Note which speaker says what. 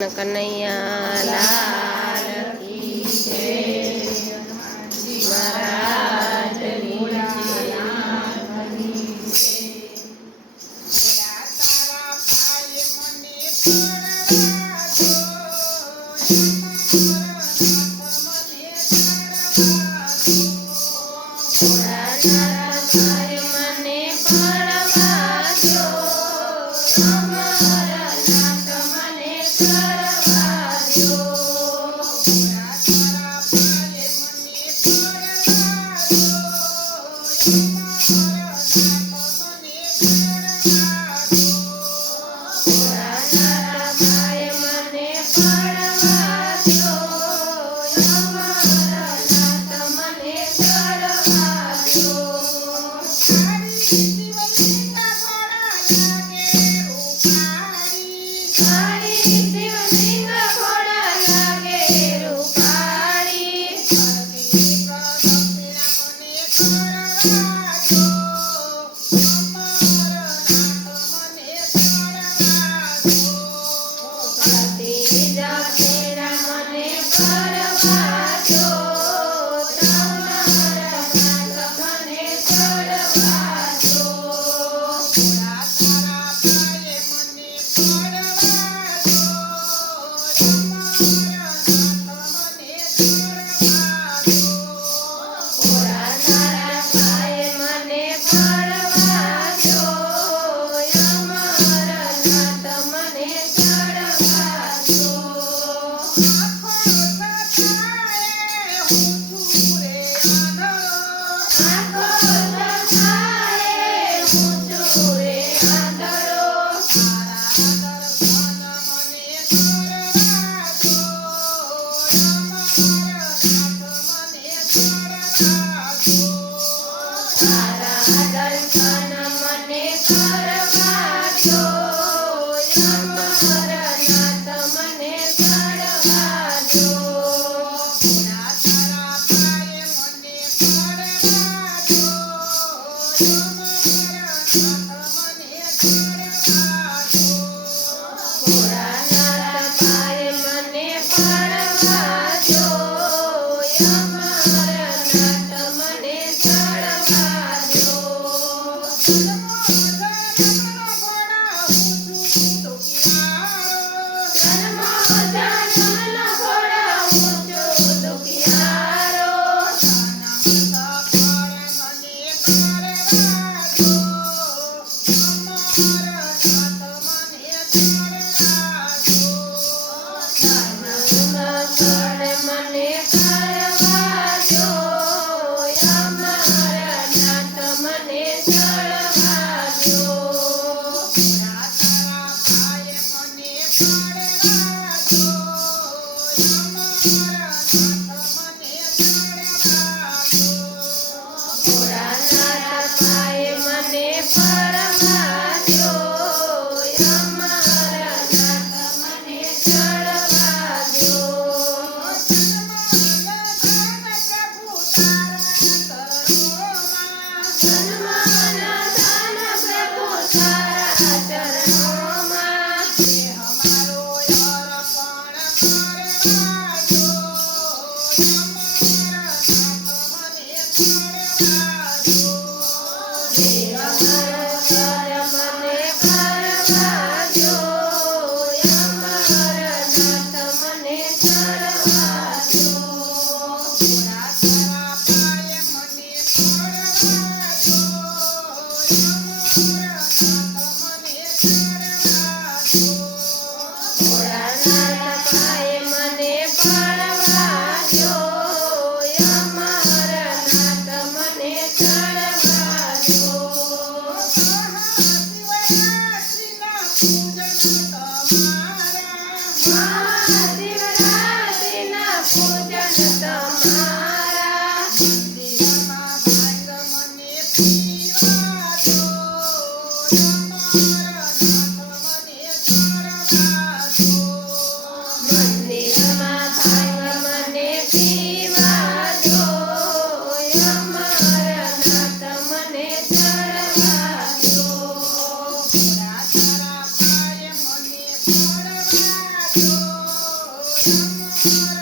Speaker 1: કનૈયા લાલ કી જય तुम्हारा आचरण Thank you.